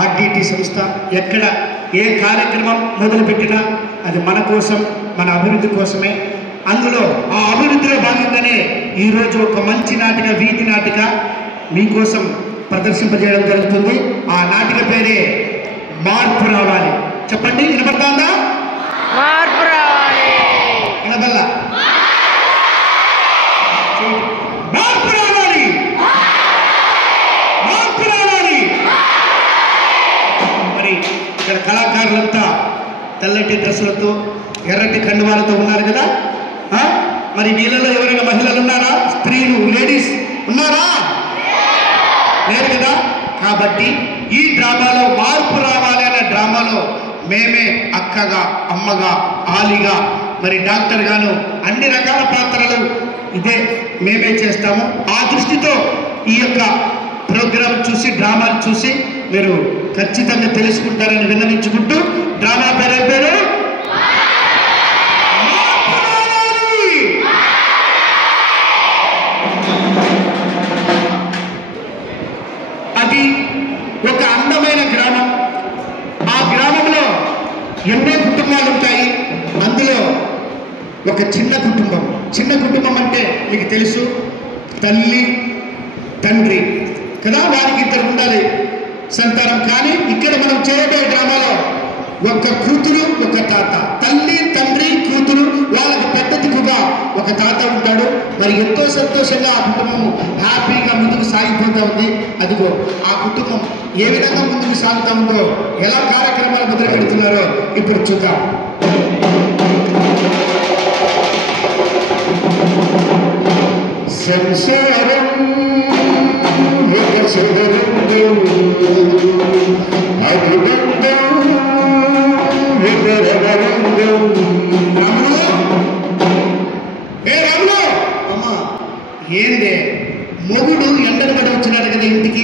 RDT సంస్థ ఎక్కడ ఏ కార్యక్రమం మొదలుపెట్టినా అది మన కోసం, మన అభివృద్ధి కోసమే. అందులో ఆ అభివృద్ధిలో భాగంగానే ఈరోజు ఒక మంచి నాటిక, వీధి నాటిక మీకోసం ప్రదర్శింపజేయడం జరుగుతుంది. ఆ నాటిక పేరే మార్పు రావాలి. చెప్పండి, వినపడుతుందా? మార్పు రావాలి. వినబల్లా? మార్పు రావాలి, మార్పు రావాలి. మరి ఇక్కడ కళాకారులంతా తెల్లటి డ్రెస్సులతో, ఎర్రటి కండువాలతో ఉన్నారు కదా. మరి వీళ్ళలో ఎవరైనా మహిళలు ఉన్నారా? స్త్రీలు, లేడీస్ ఉన్నారా? లేరు కదా. కాబట్టి ఈ డ్రామాలో మార్పు రావాలి అనే డ్రామాలో మేమే అక్కగా, అమ్మగా, ఆలిగా, మరి డాక్టర్ గాను అన్ని రకాల పాత్రలు ఇదే మేమే చేస్తాము. ఆ దృష్టితో ఈ యొక్క ప్రోగ్రాం చూసి, డ్రామాలు చూసి మీరు ఖచ్చితంగా తెలుసుకుంటారని విన్నవించుకుంటూ, డ్రామా పేరు అది ఒక అందమైన గ్రామం. ఆ గ్రామంలో ఎన్నో కుటుంబాలు ఉంటాయి. అందులో ఒక చిన్న కుటుంబం. చిన్న కుటుంబం అంటే మీకు తెలుసు, తల్లి, తండ్రి కదా, వారికి ఇద్దరు ఉండాలి సంతానం. కానీ ఇక్కడ మనం చేయబోయే డ్రామాలో ఒక కూతురు, ఒక తాత, తల్లి, తండ్రి, కూతురు, వాళ్ళకి పెద్ద దిక్కుగా ఒక తాత ఉంటాడు. మరి ఎంతో సంతోషంగా ఆ కుటుంబం హ్యాపీగా ముందుకు సాగిపోతూ ఉంది. అదిగో ఆ కుటుంబం ఏ విధంగా ముందుకు సాగుతూ ఉందో, ఎలా కార్యక్రమాలు మొదలు పెడుతున్నారో ఇప్పుడు చూద్దాం. సంసారం ఏందే మొగుడు ఎండలు పడి వచ్చినాడు కదా, ఇంటికి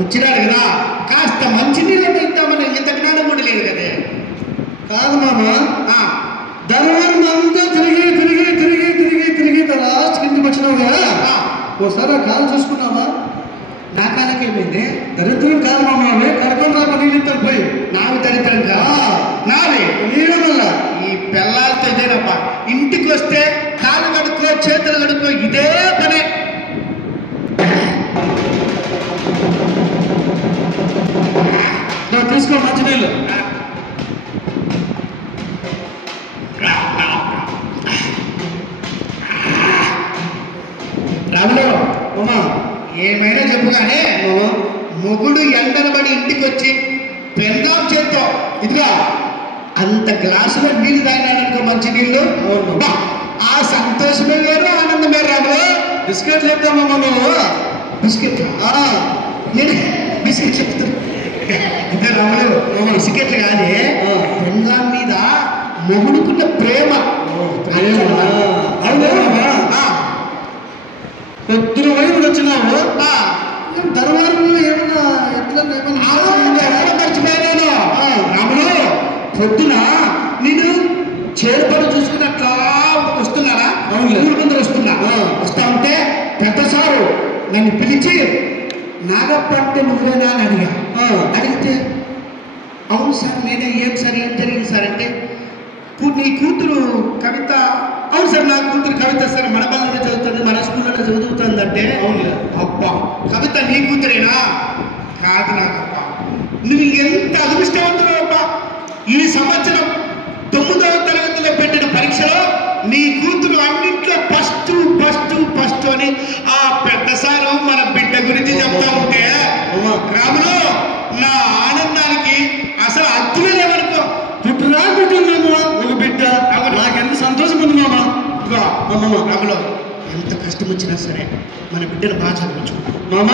వచ్చినాడు కదా, కాస్త మంచి నీళ్ళు ఇద్దామని ఇంతకన్నా కూడా లేదు కదా. కాదు మామ, ధర్మం అంతా తిరిగి తిరిగి తిరిగి తిరిగి తిరిగి లాస్ట్ కిందికి వచ్చినావు కదా, ఒకసారి ఆ కాలు చూసుకున్నావా? నా కాలకి ఏమైంది? దరిద్రం కాదు మామ, కడకం రాక నీళ్ళు ఇస్తాను పోయి. నావి దరిద్రం నావి నీళ్ళ వల్ల ఈ పిల్లలతో ఇదేనప్ప. ఇంటికి వస్తే కాలు కడుక్కో, చేతులు కడుక్కో, ఇదే పనే. తీసుకో మంచి నీళ్ళు. రాములు ఏమైనా చెప్పుగానే, మొగుడు ఎండనబడి ఇంటికి వచ్చి పెళ్ళాం చేత్తో ఇదిగా అంత గ్లాసులో నీళ్ళు తాగినాడనుకో, మంచి నీళ్ళు, ఆ సంతోషమే వేరు, ఆనందమే. రాములు బిస్కెట్లు చెప్తామమ్మా నువ్వు. బిస్కెట్ నేను బిస్కెట్ చెప్తాను. ఇదే రాములు, బిస్కెట్లు కాదే, పెళ్ళాం మీద మొగుడుకున్న ప్రేమ. పొద్దున వైపు వచ్చినావు, దర్వారంలో ఏమన్నా ఎట్లా మర్చిపోయాను. రాములు పొద్దున నేను చేరుపడి చూసుకుని అట్లా వస్తున్నారా, ఊరి ముందర వస్తా ఉంటే పెద్ద సారు నన్ను పిలిచి, నాగప్ప అంటే నువ్వేనా అని అడిగా. అడిగితే అవును సార్ నేనే. ఏం సార్, ఏం జరిగింది సార్ అంటే, నీ కూతురు కవిత. అవును సార్, నా కూతురు కవిత సార్ మన బళ్ళలో చదువుతుంది, మన స్కూల్లో చదువుతుంది అంటే. అవును. అబ్బా, కవిత నీ కూతురేనా? కాదు నాకప్ప. నువ్వు ఎంత అదృష్టవంతుడు అబ్బా. ఈ సంవత్సరం 9వ తరగతిలో పెట్టిన పరీక్షలో నీ కూతురు అన్నింట్లో ఫస్ట్ ఫస్ట్ ఫస్ట్ అని ఆ పెద్ద సారు మన బిడ్డ గురించి చెప్తా ఉంటే, గ్రామంలో నా ఆనందానికి అసలు అర్థమే లేవనుకో. పుట్టురా పుట్టిందేమో ఒక బిడ్డ, నాకెంత సంతోషం ఉంది మామ. రాములో ఎంత కష్టం వచ్చినా సరే మన బిడ్డను బాగా చదవచ్చు మామ.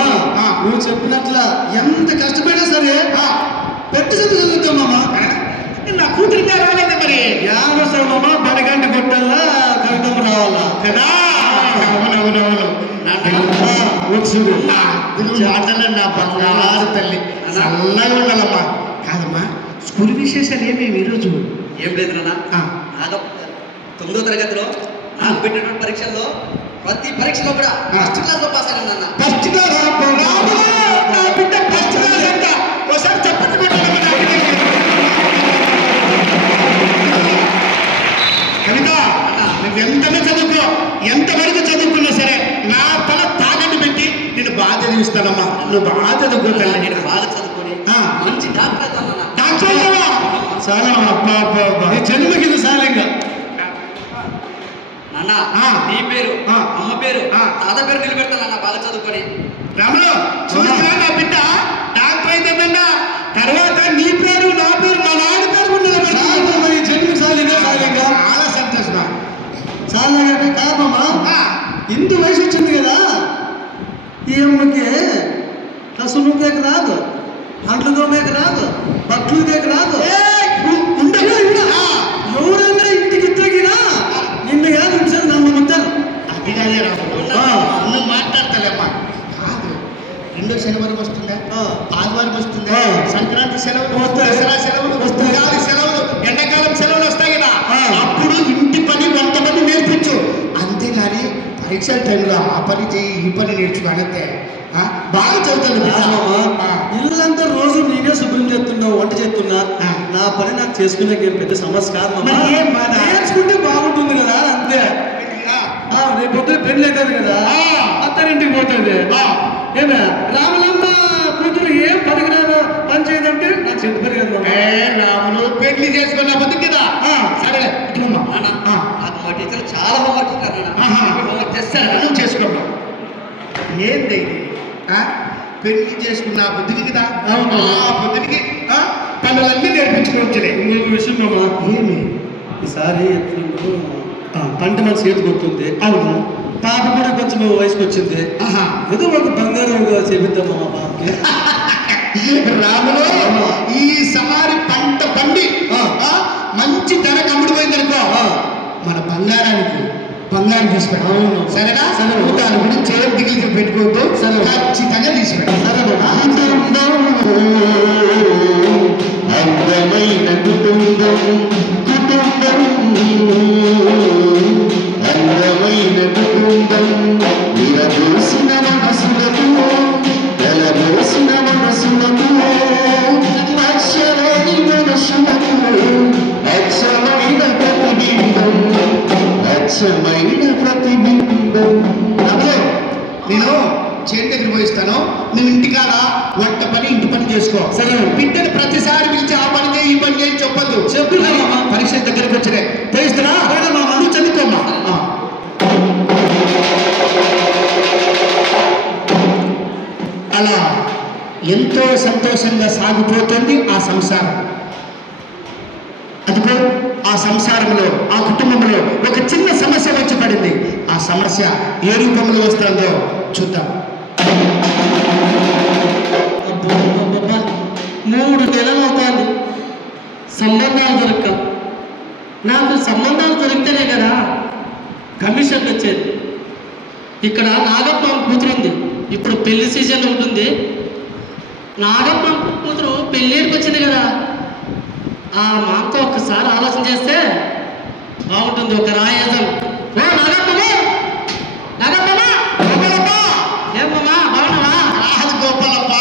నువ్వు చెప్పినట్లా ఎంత కష్టపడినా సరే పెద్ద చదువు చదువుతాం మామ. నా కూతురిగా రాలేదు మరి. యావసావు మామ, బడగంట కొట్టల్లా కవితం రావాలా కదా. అవునవునవును. వచ్చుడు మాటల్లో నా బంగారు తల్లి చల్లగా ఉండాలమ్మా. కాదమ్మా, స్కూల్ విశేషాలు ఏమేమి ఈరోజు? ఏం లేదు నాన్న, 9వ తరగతిలో నాకు పెట్టినటువంటి పరీక్షల్లో ప్రతి పరీక్షలో కూడా ఫస్ట్ క్లాస్ లో పాస్ అయ్యాను నాన్న. First class? నా బిడ్డ ఫస్ట్ క్లాస్ అంట. ఒకసారి నువ్వెంతనే చదువుకో, ఎంతవరకు చదువుకున్నా సరే నా తల తాగట్టు పెట్టి నేను బాగా చదివిస్తానమ్మా. నువ్వు బాగా చదువుకో తల్లి. నేను బాగా చదువుకొని మంచి డాక్టర్ అవుతాను నాన్న. డాక్టర్ అవుతావా? చాలా అబ్బా అబ్బా అబ్బా. నీ జన్మకి ఇది సాలంగా నాన్న ఆ. నీ పేరు ఆ. అమ్మ పేరు ఆ. తాత పేరు నిలబెడతాను నాన్న బాగా చదువుకొని. రాములు చూసినా నా బిడ్డ డాక్టర్ అయితేదన్నా తర్వాత నీ పేరు నా పేరు మా నాన్న పేరు కూడా నిలబెడతాను. మరి జన్మకి సాలిగా సాలంగా చాలా సంతోషమా. సాలంగా కాదమ్మా. ఆ, ఇంత వయసు వచ్చింది కదా, ఈ అమ్మకి కసులు దేక రాదు, అంట్లు దోమేక రాదు, బట్టలు దేక రాదు. ఉండగా ఎవరైనా ఇంటికి తగినా నిన్ను కాదు నిమిషాలు నన్ను ముట్టారు. అది కాదే రాములు. నువ్వు మాట్లాడతాలేమ్మా. కాదు, రెండో శనివారం వస్తుందా, ఆదివారం వస్తుందా, సంక్రాంతి సెలవులు వస్తాయి. దసరా సెలవులు వస్తాయి. ఉగాది సెలవులు, ఎండాకాలం సెలవులు వస్తాయి కదా. ఆ. అప్పుడు ఇంటి పని వంట పని నేర్పించు. అంతేగాని పరీక్షల టైంలో ఆ పని చేయి ఈ పని నేర్చుకోనంతే. బాగా చదువుతాను. ఇల్లంతా రోజు నేనే శుభ్రం చేస్తున్నావు, వంట చేస్తున్నా. నా పని నాకు చేసుకునే పెద్ద సమస్య కాదు మామ. మరి ఏం బాధ? నేర్చుకుంటే బాగుంటుంది కదా అంతే. రేపు పొద్దున పెళ్లి అవుతుంది కదా, అత్తారింటికి పోతుంది. ఏమే రాములమ్మ కూతురు ఏం పనికిరాదు పని చేయదంటే నాకు చెట్టు పని కదా మామ. రాములు పెళ్లి చేసుకున్న బతుకు కదా. సరే ఇట్లమ్మా. నాన్న నాకు మా టీచర్ చాలా హోంవర్క్ ఇస్తారు ఆహా. హోంవర్క్ చేస్తారు. నువ్వు చేసుకోమ్మా. ఏంది ఇది? పెళ్లి చేసుకున్న బుద్ధికి కదా. అవును. ఆ బుద్ధికి పనులన్నీ నేర్పించుకోవచ్చులే. ఇంకొక విషయం మామ, ఏమి? ఈసారి ఎత్తులు పంట మన చేతికి వస్తుంది. అవును. పాప కూడా కొంచెం వయసుకు వచ్చింది. ఆహా. ఏదో ఒక బంగారం చేపిద్దాం మా పాపకి. రాములు ఈ సమారి పంట పండి మంచి ధర కమ్ముడిపోయిందనుకో, మన బంగారానికి బంగారం తీసుకెళ్ళి. అవును. సరేనా? సరే. నువ్వు దాని గురించి చేతి దిగులు పెట్టుకోవద్దు. సరే. ఖచ్చితంగా తీసుకెళ్ళి. సరే బాబా. అందమైన కుటుంబం కుటుంబం అందమైన కుటుంబం విరబోసిన మనసులకు వెలబోసిన మనసులకు లక్ష్యలేని మనసులకు అచ్చమైన ప్రతిబింబం అచ్చమైన ప్రతిబింబం. రాములు నేను చేతి దగ్గర పోయిస్తాను. నువ్వు ఇంటికాడ వంట పని ఇంటి పని చేసుకో. సరే. బిడ్డను ప్రతిసారి పిలిచి ఆ పని చేయి ఈ పని చేయి చెప్పొద్దు. చెప్తున్నామమ్మా. పరీక్ష దగ్గరకు వచ్చినాయి. పోయిస్తున్నా పోయినామమ్మా. నువ్వు చదువుకోమ్మా. అలా ఎంతో సంతోషంగా సాగిపోతుంది ఆ సంసారం. అదిగో ఆ సంసారంలో ఆ కుటుంబంలో ఒక చిన్న సమస్య వచ్చి పడింది. ఆ సమస్య ఏ రూపంలో వస్తుందో చూద్దాం. 3 నెలలు అవుతుంది సంబంధాలు దొరక్క. నాకు సంబంధాలు దొరికితేనే కదా కమిషన్ వచ్చేది. ఇక్కడ నాగప్ప కూతురు ఉంది, ఇప్పుడు పెళ్లి సీజన్ ఉంటుంది. నాగప్ప కూతురు పెళ్ళికి వచ్చింది కదా, ఆ మాతో ఒక్కసారి ఆలోచన చేస్తే బాగుంటుంది. ఒక రాయేజం. ఓ నాగప్పమా, నాగప్పమా, ఏమమ్మా బాగున్నావా? రాహుల్ గోపాలప్ప,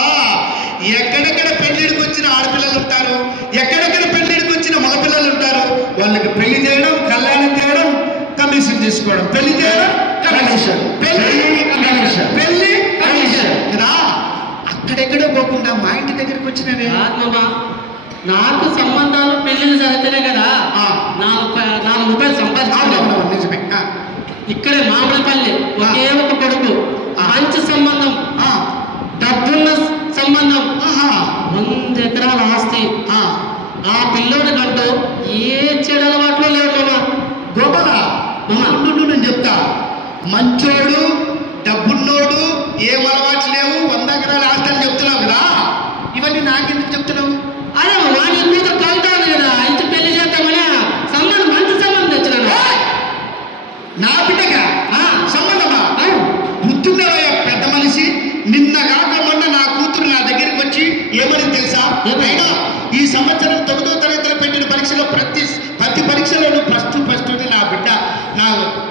ఎక్కడెక్కడ పెళ్లిడికి వచ్చిన ఆడపిల్లలు ఉంటారు, ఎక్కడెక్కడ పెళ్లిడికి వచ్చిన మగపిల్లలు ఉంటారు. వాళ్ళకి పెళ్లి చేయడం, కళ్యాణం చేయడం, కమిషన్ తీసుకోవడం. పెళ్లి చేయడం కమిషన్, పెళ్లి కమిషన్, పెళ్లి కమిషన్ కదా. అక్కడెక్కడో పోకుండా మా ఇంటి దగ్గరికి వచ్చినవే. ఆత్మమా, నాకు సంబంధాలు పెళ్లిళ్ళు జరిగితేనే కదా 4 రూపాయలు సంపాదించుకున్నాను. నిజమే. ఇక్కడే మామిడిపల్లి ఒకే ఒక కొడుకు, మంచి సంబంధం, డబ్బున్న సంబంధం, 100 ఎకరాల ఆస్తి. ఆ పిల్లోడి కంటూ ఏ చెడు అలవాట్లు లేవు మామ. గోపాల ఉండు, నేను చెప్తా. మంచోడు, డబ్బున్నోడు, ఏం అలవాట్లు లేవు, 100 ఎకరాల ఆస్తి చెప్తున్నావు కదా. ఇవన్నీ నాకెందుకు చెప్తున్నావు? అదే వాడి కూతురు కలుగుతాను కదా, ఇంటి పెళ్లి చేద్దామని సంబంధం, మంచి సంబంధం తెచ్చినాను. నా బిడ్డగా సంబంధమా? గుర్తుండవయ్యా పెద్ద మనిషి. నిన్న కాక మొన్న నా కూతురు నా దగ్గరికి వచ్చి ఏమని తెలుసా? అయినా ఈ సంవత్సరం 9వ తరగతిలో పెట్టిన పరీక్షలో ప్రతి పరీక్షలోనూ ఫస్ట్ నా బిడ్డ నా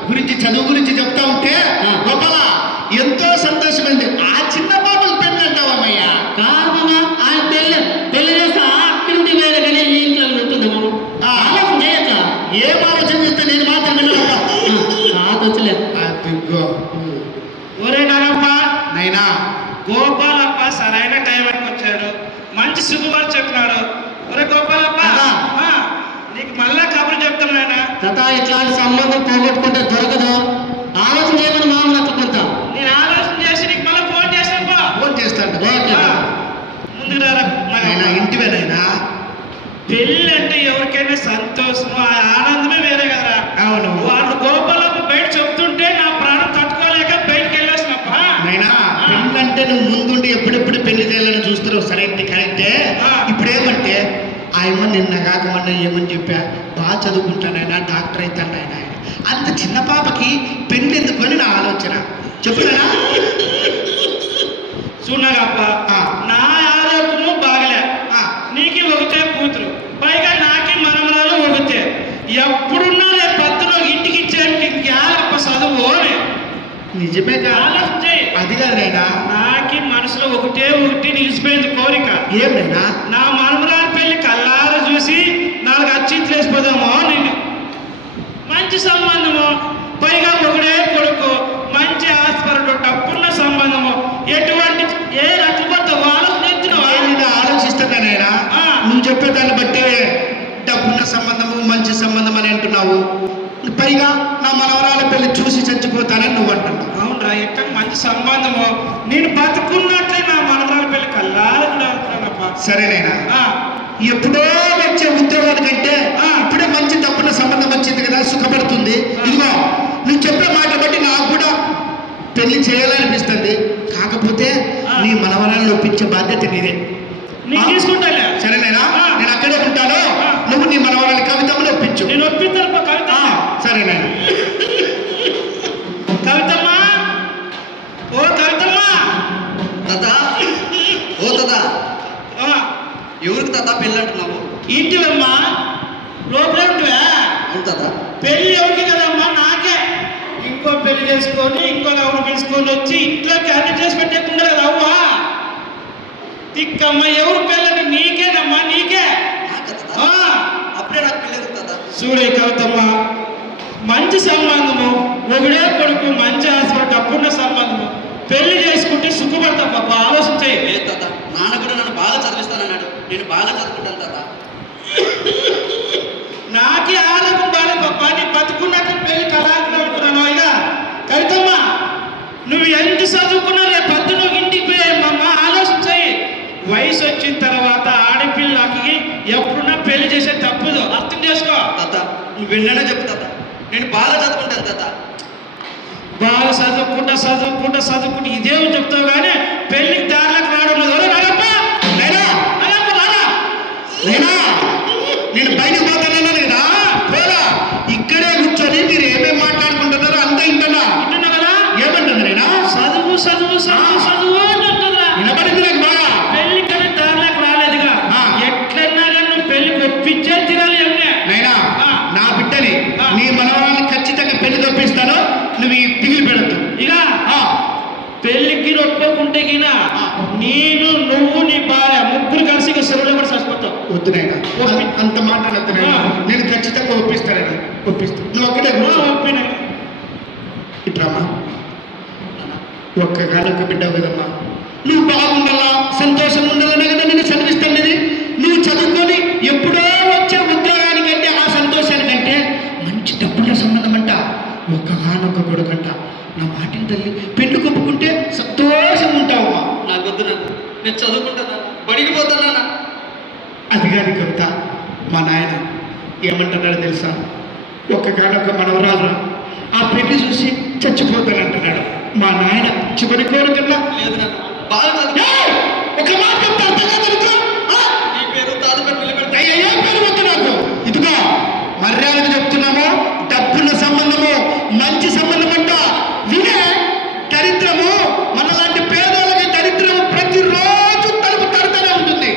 గురించి చదువు గురించి చెప్తా ఉంటే గొప్పల ఎంతో సంతోషమైంది. ఆ చిన్న బాబులు పెళ్ళి అంటావమ్మయ్యా. కాదమ్మా, ఆయన పెళ్లి చేస్తే అక్కడింటి వేరే కానీ ఈ ఇంట్లో ఉంటుంది మనం ఆలోచన చేయొచ్చా? ఏం ఆలోచన చేస్తే నేను మాత్రం విన్నాను. ఒరే నానప్ప నైనా గోపాలప్ప సరైన టైంకి వచ్చాడు, మంచి శుభవార్త చెప్పినాడు. ఒరే గోపాలప్ప నీకు మళ్ళా కబురు చెప్తాం నాయన. తాత ఇట్లాంటి సంబంధం పోగొట్టుకుంటే దొరకదు, ఆలోచన చేయమని మామూలు అట్లా కొంత నేను ఆలోచన చేసి నీకు మళ్ళీ ఫోన్ చేసాను. ఫోన్ చేస్తాంట ముందుకు రారా. ఇంటివేనైనా పెళ్ళి అంటే ఎవరికైనా సంతోషం, ఆ ఆనందమే వేరే కదా. అవును. వాళ్ళు గోపాలప్ప బయట చెప్తుంటే నా ప్రాణం తట్టుకోలేక బయటకు వెళ్ళేసినప్ప. నైనా పెళ్ళంటే నువ్వు ముందుండి ఎప్పుడెప్పుడు పెళ్లి చేయాలని చూస్తున్నావు, సరైన కరెక్టే. ఇప్పుడేమంటే ఆయమ్మ నిన్న కాక మొన్న ఏమని చెప్పా, బాగా చదువుకుంటానైనా డాక్టర్ అవుతానైనా, అంత చిన్న పాపకి పెళ్లి ఎందుకు అని నా ఆలోచన. చెప్పునా చూడగాప్ప నా ఆరోగ్యము బాగలే, నీకు ఒకటే కూతురు, పైగా నాకి మనమరాలు ఒకటే. ఎప్పుడున్నా రేపు పత్తులో ఇంటికి ఇచ్చేందుకు ఇంకేలప్ప చదువు నిజమే ఆలోచించే. అది కాదైనా నాకి మనసులో ఒకటే నిలిచిపోయింది కోరిక. ఏమైనా నా మనమరాలు పెళ్లి కల్లారా చూసి 4 అచ్చింతలు వేసిపోదామో. నిన్ను మంచి సంబంధము, పైగా ఒకడే కొడుకు, మంచి ఆస్పరుడు, డబ్బున్న సంబంధము, ఎటువంటి ఏ రకమంత ఆలోచిస్తున్నానైనా నువ్వు చెప్పేదాన్ని బట్టి డబ్బున్న సంబంధము మంచి సంబంధం అని అంటున్నావు, పైగా నా మనవరాల పెళ్లి చూసి చచ్చిపోతానని నువ్వు అంటున్నావు. అవునరా, ఎక్కడ మంచి సంబంధము, నేను బతుకున్నట్లే నా మనవరాల పెళ్లి కల్లారనప్ప. సరేనైనా ఎప్పుడో వచ్చే ఉద్యోగానికంటే ఇప్పుడే మంచి డబ్బున్న సంబంధం వచ్చింది కదా, సుఖపడుతుంది. ఇదిగో నువ్వు చెప్పే మాట బట్టి నాకు కూడా పెళ్లి చేయాలనిపిస్తుంది. కాకపోతే నీ మనవరాలను ఒప్పించే బాధ్యత నీదే. నేను తీసుకుంటాలే. సరేనైనా నేను అక్కడే ఉంటాను, నువ్వు నీ మనవరాలి కవితమ్మని ఒప్పించు. నేను ఒప్పిస్తాను కవిత. సరేనైనా. కవితమ్మా, ఓ కవితమ్మా. తాత, ఓ తాత, ఎవరికి తాత పెళ్ళి అంటున్నావు? ఇంటివమ్మా, లోపలే ఉంటువా? అవును తాత. పెళ్లి ఎవరికి కదమ్మా, నాకే. ఇంకో పెళ్లి చేసుకొని ఇంకో ఎవరు తీసుకొని వచ్చి ఇంట్లోకి అన్ని చేసి పెట్టకుండా కదా అవ్వా. తిక్కమ్మ ఎవరు పెళ్ళంటే నీకేనమ్మా, నీకే. అప్పుడే నాకు పెళ్ళేది తాత. చూడే కవితమ్మ, మంచి సంబంధము, ఒకడే కొడుకు, మంచి హాస్పిటల్, డబ్బున్న సంబంధము, పెళ్లి చేసుకుంటే సుఖపడతాం పాప. ఆలోచించే. లేదు తాత, నాన్న కూడా నన్ను బాగా చదివిస్తానన్నాడు, నేను బాగా చదువుకుంటాను తాత. నాకే ఆరోగ్యం బాగా పాప, నీ బతుకున్నట్టు పెళ్లి కళాకులు అనుకున్నాను. అయినా కవితమ్మ, నువ్వు ఎంత చదువుకున్నా రేపు పద్దు నువ్వు ఇంటికి పోయామ్మా. ఆలోచించాయి. వయసు వచ్చిన తర్వాత ఆడపిల్లకి ఎప్పుడున్నా పెళ్లి చేసే తప్పదు, అర్థం చేసుకో. తాత నువ్వు విన్నానే చెప్పు తాత, నేను బాగా చదువుకుంటాను తాత. బాగా చదువుకుంటా ఇదేమో చెప్తావు కానీ పెళ్లికి దారిలోకి రావడం లేదు. నేను బయటకు పోతానన్నా లేదా, పోరా. ఇక్కడే కూర్చొని మీరు ఏమేమి మాట్లాడుకుంటున్నారో అంతా వింటున్నా కదా. ఏమంటుంది నేనా? చదువు అని చెప్తుందిరా. వినపడింది నాకు బాగా. పెళ్లి కానీ దారిలోకి రాలేదుగా, ఎట్లన్నా కానీ నువ్వు పెళ్లికి ఒప్పించే తినాలి. నైనా నా బిడ్డని నీ మనవరాన్ని ఖచ్చితంగా పెళ్లి తప్పిస్తాను, నువ్వు ఈ తిగిలి పెడద్దు. ఇక పెళ్లికి ఒప్పుకుంటే గినా నేను, నువ్వు, నీ భార్య ముగ్గురు కలిసి సెలవులో కూడా చచ్చిపోతావు. వద్దునైనా అంత మాట్లాడద్దునైనా, నేను ఖచ్చితంగా ఒప్పిస్తానైనా, ఒప్పిస్తాను. నువ్వు ఒక్కటే ఒప్పినా. ఇట్రామా, ఒక్కగానొక్క బిడ్డ కదమ్మా, నువ్వు బాగుండాలా, సంతోషంగా ఉండాలనే కదా నేను చదివిస్తాను. నువ్వు చదువుకొని ఎప్పుడో వచ్చే ఉద్యోగానికంటే, ఆ సంతోషానికంటే మంచి డబ్బుల సంబంధం అంట, ఒక్కగానొక్క కొడుకంట. నా మాటిని తల్లి, పెళ్లి కొప్పుకుంటే సంతోషంగా ఉంటావమ్మా. నాకు వద్దు నాన్న, నేను చదువుకుంటాను, బడికి పోతాను. అది కాదు కవిత, మా నాయన ఏమంటున్నాడు తెలుసా? ఒక్కగానొక్క మనవరాలు, ఆ పెళ్లి చూసి చచ్చిపోతానంటున్నాడు మా నాయన. చివరి కోరికన్నా లేదు నాన్న, బాగా చదువు. ఒక మాట చెప్తే అర్థం కాదు. నీ పేరు తాత పేరు నిలబెడతా. ఏ పేరు వద్దు నాకు. ఇదిగో మర్యాదకు చెప్తున్నాము, డబ్బున్న సంబంధము, మంచి సంబంధం అంట. వినే దరిద్రము, మనలాంటి పేదలకి దరిద్రము ప్రతిరోజు తలుపు తడుతూనే ఉంటుంది.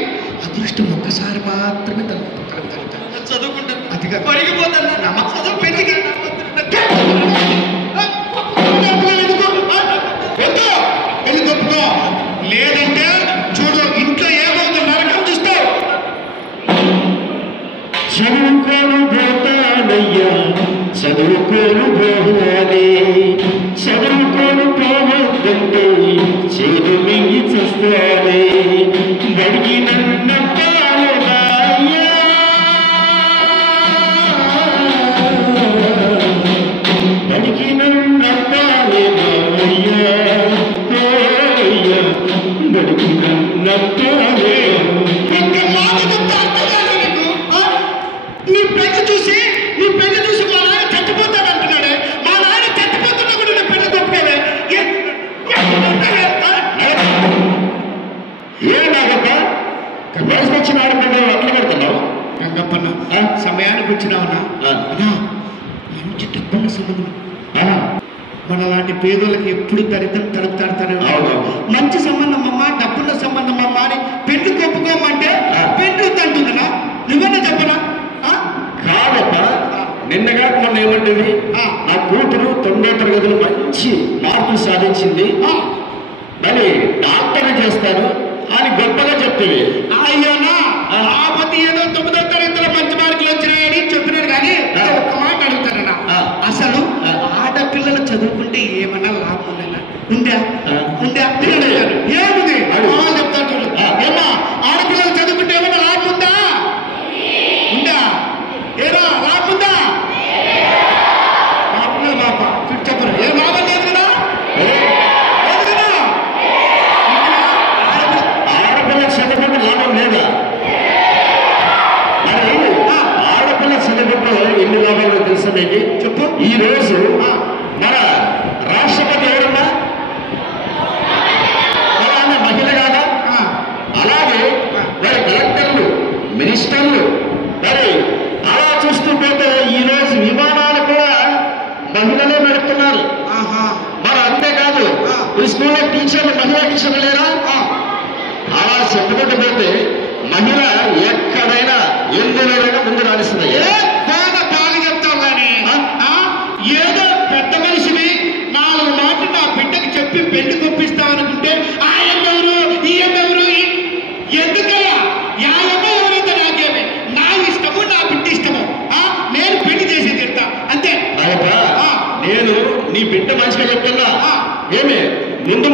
అదృష్టం ఒక్కసారి మాత్రమే తలుపు తడుతుంది. చదువుకుంటాను, అదిగా బడికి పోతాను. చదువు పెళ్లికి పెళ్లి గొప్ప లేదంటే చూడు, ఇంట్లో ఏమవుతుంది నరకం చూస్తావు. చదువుకోను పోతానయ్యా, చదువుకోను పోవాలి, చదువుకోను పోవాలి. చేయాలంటే చేదు మింగి చూస్తానే బడికి నన్నయ్యా బడికి నన్నయ్యా బడికి నన్నయ్యా నీ పెళ్లి చూసి మా నాన్న చచ్చిపోతాడు అంటున్నాడే. మా నాన్న చచ్చిపోతున్నా కూడా నేను పెళ్లి తప్పుకోవే. ఏ నాగప్ప వయసుకు వచ్చిన ఆడపిల్ల అట్లా పెడుతున్నావు? రంగప్పన్న సమయానికి వచ్చినావన్నా. మంచి డబ్బున్న సంబంధం. మన లాంటి పేదోళ్ళకి ఎప్పుడు దరిద్రం తలుపుతాడుతారు. మంచి సంబంధం అమ్మా, డబ్బున్న సంబంధం అమ్మా అని పెళ్లి కొప్పుకోమంటే పెళ్లి తంటుందనా? నువ్వన్నా చెప్పనా? కాదప్ప, నిన్నగా మొన్న ఏమంటుంది, ఆ కూతురు 9వ తరగతిలో మంచి మార్కులు సాధించింది, మరి డాక్టర్ చేస్తాను అని గొప్పగా చెప్తుంది. అయ్యానా ఆపతి ఏదో 9వ తరగతిలో మంచి మార్కులు వచ్చినాయని చెప్పినారు. కానీ ఒక్క మాట అడుగుతానన్నా, అసలు ఆడపిల్లలు చదువుకుంటే ఏమన్నా లాభం ఉందా? ఏముంది చెప్తాడు. ఏమా ఆడపిల్లలు చదువుకుంటే ఏమన్నా లాభం ఉందా? ఏరా రాకుందా? బాప చెప్పరు. ఏం లాభం లేదు కదా? ఆడపిల్ల చదువుకుంటే లాభం లేదా? మరి ఆడపిల్ల చదువుకుంటే ఎన్ని లాభాలు తెలుసా మీకు? చెప్పు. ఈ రోజు మన రాష్ట్రపతి ఎవరన్నా ఆమె మహిళ కాదా? అలాగే మరి కలెక్టర్లు, మినిస్టర్లు, మరి అలా చూస్తూ పోతే ఈ రోజు విమానాలు కూడా మహిళలే నడుపుతున్నారు. మరి అంతేకాదు ఈ స్కూల్లో టీచర్లు, మహిళా టీచర్లు లేరా? అలా చెప్పుకుంటూ పోతే మహిళ ఎక్కడైనా ఎందులోనైనా ముందు రాణిస్తుంది. బాగా చెప్తావు కానీ ఏదో పెద్ద మనిషిని 4 మాటలు నా బిడ్డకి చెప్పి పెళ్లి కొప్పిస్తావు అనుకుంటే ఆయనెవరు, ఈయనెవరు, ఎందుకయ్యా? ఎవరైతే నాకేమి, నా ఇష్టము, నా బిడ్డ ఇష్టము. నేను పెళ్లి చేసి తిడతా అంతే. నేను నీ బిడ్డ మంచిగా చెప్తున్నా. ఏమి ముందు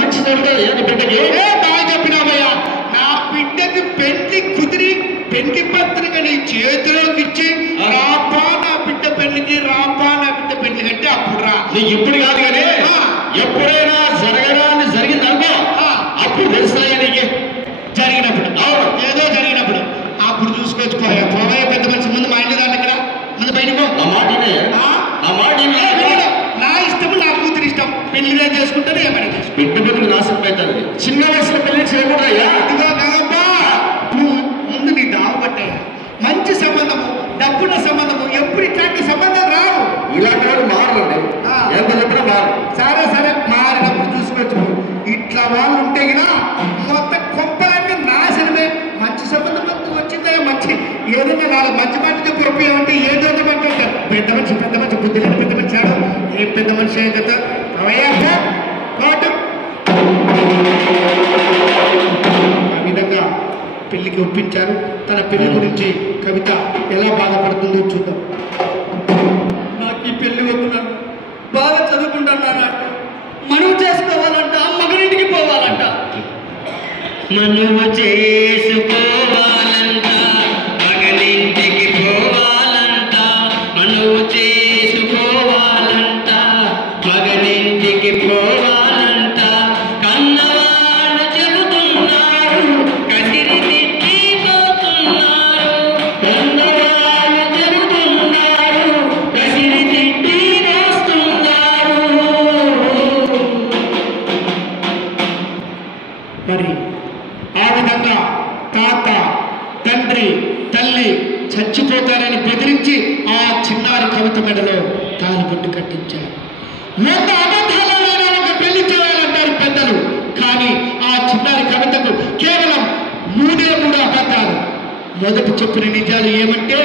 మంచి జరుగుతుంది ఏది బిడ్డకి? బాగా చెప్పినావయ్యా. నా బిడ్డకి పెళ్లి కుదిరి పెళ్లి పత్రిక నీ చేతిలోకి ఇచ్చి రాపా నా బిడ్డ పెళ్లికి, రాపా నా బిడ్డ పెళ్లి కంటే అప్పుడు రా. నీకు ఇప్పుడు కాదు కానీ ఎప్పుడైనా జరగడాన్ని జరిగింది అనుకో, అప్పుడు తెలుస్తాయా నీకు? జరిగినప్పుడు ఏదో జరిగినప్పుడు అప్పుడు చూసుకోవచ్చుకోయా. పోవయ్య పెద్ద మనిషి ముందు మా ఇంటి దాని దగ్గర ముందు బయటకు నా మాటనే నా ఇష్టము, నా కూతురు ఇష్టం. పెళ్లిగా చేసుకుంటాను ఏమైనా చేసుకుంటా. బిడ్డ బిడ్డకు నాశనం అవుతుంది. చిన్న వయసులో పెళ్లి చేయకూడదయ్యా. నువ్వు ముందు నీ దావు పట్టాయా. మంచి సంబంధము, డబ్బున్న సంబంధము, ఎప్పుడు ఇట్లాంటి సంబంధాలు రావు. ఇలాంటి వాళ్ళు మారండి, ఎంత చెప్పినా మారు. సరే మారినప్పుడు చూసుకోవచ్చు. ఇట్లా వాళ్ళు ఉంటే గినా మొత్తం కొంపలన్నీ నాశనమే. మంచి సంబంధం వచ్చిందా? మంచి ఏదైనా 4 మంచి మాట చెప్పి ఒప్పియాలంటే ఏదో మాట అంటారు. పెద్ద మనిషి బుద్ధి లేని పెద్ద మనిషి ఆడు. ఏం పెద్ద మనిషి ఏం కదా పాటు. ఆ విధంగా పెళ్లికి ఒప్పించారు. తన పెళ్లి గురించి కవిత ఎలా బాధపడుతుందో చూద్దాం. నాకు ఈ పెళ్లి వద్దున్నాను, బాగా చదువుకుంటున్నాను, మనవు చేసుకోవాలంట, మగనింటికి పోవాలంట. మనవు చేసుకోవాలంట, మగనింటికి పోవాలంట. మనవు చేసుకోవాలంట, మగనింటికి పోవాలంట. కన్నవాళ్ళు చెబుతున్నారు, కసిరి తిట్టిపోతున్నారు. కన్నవాళ్ళు చెబుతున్నారు, కసిరి తిట్టి రాస్తున్నారు. మరి ఆ విధంగా తాత, తండ్రి, తల్లి చచ్చిపోతారని బెదిరించి ఆ చిన్నారి కవిత మెడలో తాళిబొట్టు కట్టించారు. మొత్త అబద్ధాలైన ఒక పెళ్లి చేయాలంటారు పెద్దలు. కానీ ఆ చిన్నారి కవితకు కేవలం 3 అబద్ధాలు. మొదటి చెప్పిన నిజాలు ఏమంటే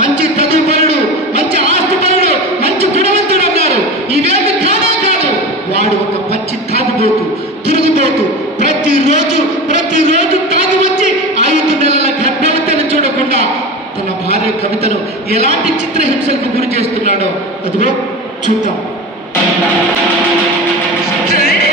మంచి చదువుపరుడు, మంచి ఆస్తిపరుడు, మంచి గుణవంతుడు అన్నారు. ఇవేమి కానే కాదు. వాడు ఒక పచ్చి తాగుబోతు, తిరుగుబోతు. ప్రతిరోజు తాగి వచ్చి 5 నెలల గర్భవతిని చూడకుండా తన భార్య కవితను ఎలాంటి చిత్రహింసలకు గురి చేస్తున్నాడో అదిగో చూద్దాం. Straight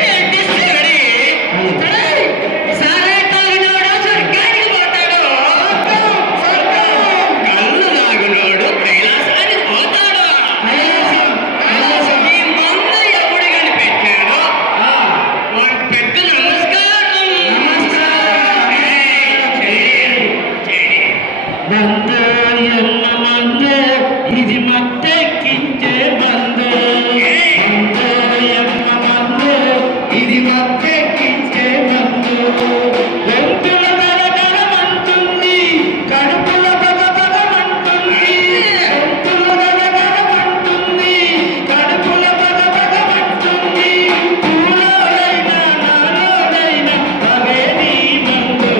ఇది మత్తెక్కించే మందు గొంతుల గలగలమంటుంది కడుపుల బగబగమంటుంది గొంతుల గలగలమంటుంది కడుపుల బగబగమంటుంది పూలోడైనా నాలోడైనా అవే నీ మందు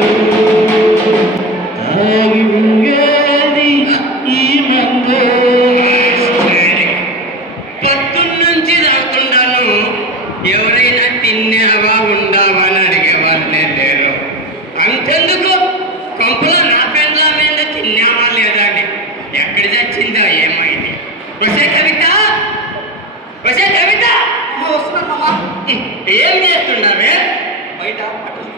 తాగి ఊగేది ఈ మందు పొద్దున్నుంచి తాగుతుండాను ఎవరైనా తిన్నావా ఉండావా అని అడిగేవాళ్ళే లేరు అంతెందుకు కొంపలో నా పెండ్లా మీద తిన్నావా లేదా అని ఎక్కడ చచ్చిందో ఏమైంది వచ్చే కవిత వచ్చే కవిత ఏం చేస్తున్నావే బయట బట్టలు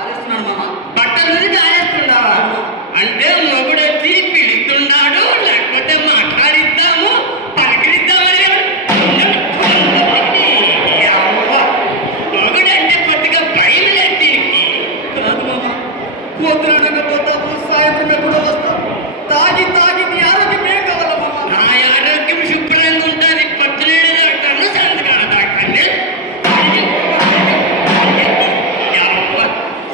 ఆరేస్తున్నాడు మామ. బట్టలు ఆరేస్తున్నావా అంటే మొగుడు వచ్చి పిలుస్తున్నాడు లేకపోతే మాట్లాడిద్దాము పలకరిద్దామని మొగుడు అంటే కొద్దిగా భయం లేదు దీనికి కాదు మామ, పొద్దున పోతాము, సాయంత్రం ఎప్పుడో వస్తాం. తాగి తాగి నీ ఆరోగ్యం ఏం కావాలా మామ? నా ఆరోగ్యం శుభ్రంగా ఉంటుంది పొద్దునేడు డాక్టర్లు సంతకాల డాక్టర్లు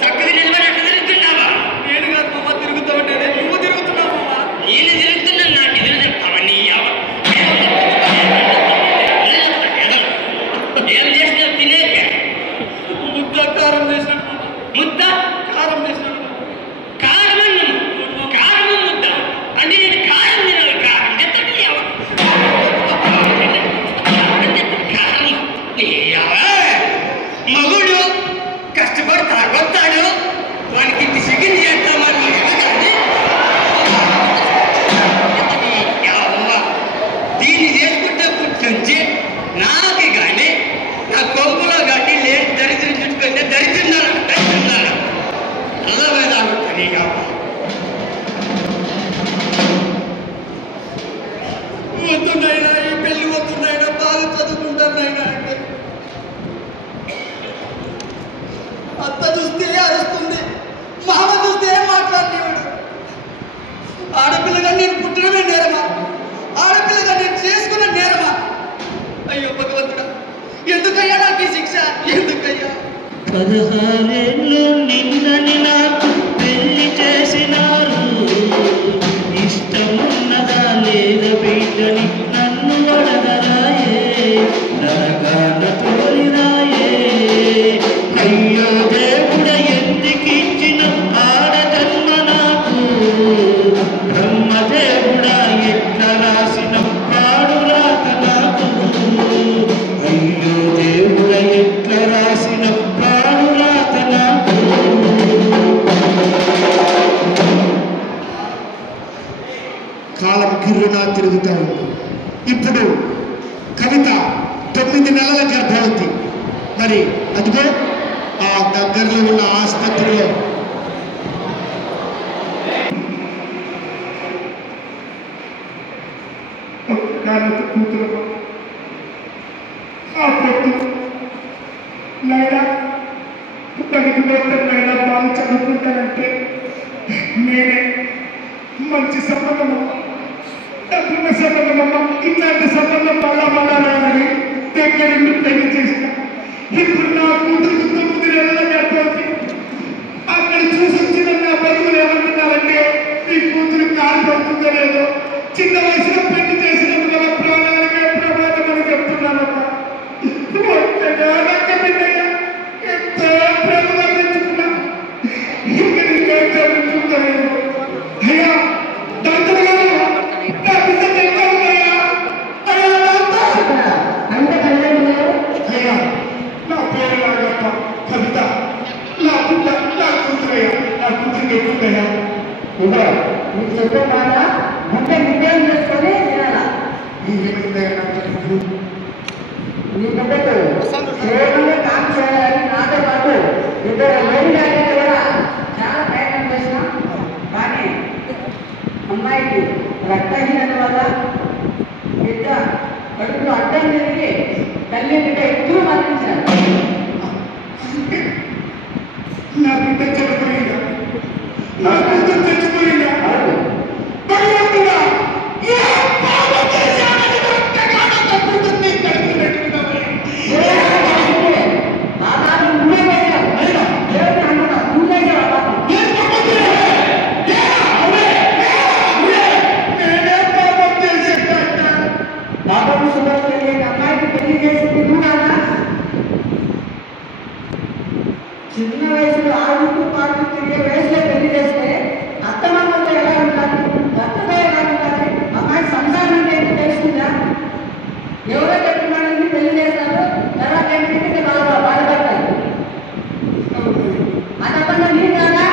చక్కగా నిలబడి అట్లా తిరుగుతున్నావా నేను కాదు మామ తిరుగుతూ ఉండేది, నువ్వు తిరుగుతున్నావు మామ. నేను తిరుగుతున్నాను నాకు ఎదురు చెప్తావా నీ ఏం చేసినావు తినేక ముద్ద కారం చేసినట్టు మామ. ముద్ద కారం చేసినట్టు మామ. కారణం కారణం ముద్ద అంటే నేను కారం తినాలి కారం చెప్తాడు మగుడు కష్టపడి తాగొస్తాడు వానికి ఇంటి చికెన్ చేస్తామని దీన్ని చేసుకుంటే కూర్చొచ్చి నాకు కానీ నా కొంపులో కానీ లేని దరిద్రం చుట్టుకుంటే దరిద్రున్నాను అలా తాగుతాను వద్దున్నాయినా ఈ పెళ్లి వద్దున్నాయినా, బాగా చదువుకుంటానైనా. అత్త చూస్తే అరుస్తుంది, మామ చూస్తే మాట్లాడలేడు. ఆడపిల్లగా నేను పుట్టడమే నేరమా? ఆడపిల్లగా నేను చేసుకున్న నేరమా? అయ్యో భగవంతుడా, ఎందుకయ్యా నాకు ఈ శిక్ష? ఎందుకయ్యా? 16 ఏళ్ళు నిందని నాకు పెళ్లి చేసినారు ఇష్టమున్నదా లేదా బిడ్డని నన్ను అడగరాయే నరకాన తోలిరాయే అయ్యో దేవుడ ఎందుకిచ్చిన ఆడజన్మ నాకు బ్రహ్మదేవుడ ఎట్లా రాసిన పాడు రాత నాకు అయ్యో దేవుడ ఎట్లా రాసిన పాడు రాత నాకు కాలం గిర్రునా తిరుగుతా ఉంది. ఇప్పుడు కవిత 9 నెలల గర్భవతి. మరి అదిగో ఆ దగ్గరలో ఉన్న ఆసుపత్రిలో కూతురు ఆ పొత్తు నాయన పనికి పోతానైనా బాగా చదువుకుంటానంటే నేనే మంచి సంబంధం డబ్బున్న సంబంధం ఇట్లాంటి సంబంధం మళ్ళా రాదని దగ్గరుండి పెళ్లి చేసిన. ఇప్పుడు నా కూతురు 9 నెలల గర్భవతి. అక్కడ చూసి వచ్చిన నా బంధువులు ఏమంటున్నారంటే నీ కూతురు కాలు పడుతుందో లేదో, చిన్న వయసులో పెళ్లి చేసినప్పుడు మన ప్రాణాలకే ప్రమాదం అని చెప్తున్నానమ్మా. ఒక్కగా నచ్చబిడ్డయ్యా, ఎంతో ప్రేమగా పెంచుకున్నా. ఇక్కడ ఇంకేం జరుగుతుందో లేదో. అయ్యా డాక్టర్ గారు, నా బిడ్డ ఎక్కడ ఉన్నాయా? అయ్యా అయ్యా, నా పేరు నాగప్ప. కవిత నా బిడ్డ, నా కూతురయ్యా. నా కూతురికి ఎక్కువయ్యా ఇదో నీకు చెప్పే మాట అంటే నిర్ణయం చేసుకొని వినాలా. ఏమైందయ్యా నాకు ఇప్పుడు? నీ బిడ్డకు కేవలం కాపు చేయాలని నాతో పాటు ఇద్దరు మహిళలు కూడా చాలా ప్రయత్నం చేసినా కానీ అమ్మాయికి రక్తహీనత వల్ల బిడ్డ కడుపులో అడ్డం జరిగి తల్లి బిడ్డ ఎక్కువ మరణించారు. నా బిడ్డ చనిపోయిందా? నా కూతురు చచ్చిపోయిందా? భగవంతుడా, ఏ పాపం చేశానని రక్తగాథ తప్పుతుంది కడుపు పెట్టుకున్నావే? చిన్న వయసులో ఆడుతూ పాడుతూ తిరిగే వయసులో పెళ్లి చేస్తే అత్తమామతో ఎలా ఉంటారు, భర్తతో ఎలా ఉంటారు, అమ్మాయి సంసారం అంటే ఏంటో తెలుస్తుందా? ఎవరో చెప్పిన వాళ్ళని పెళ్లి చేస్తారు, తర్వాత ఏంటంటే బాధపడతారు. అదొకటి నీ కాదా?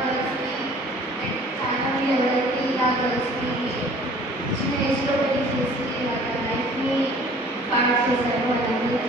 ఎందుకంటే చాలా మంది ఎవరైతే ఇలా కలిసి చిన్న ఏజ్లో పెళ్లి చేసి ఏర్పాటు చేశారో అవన్నీ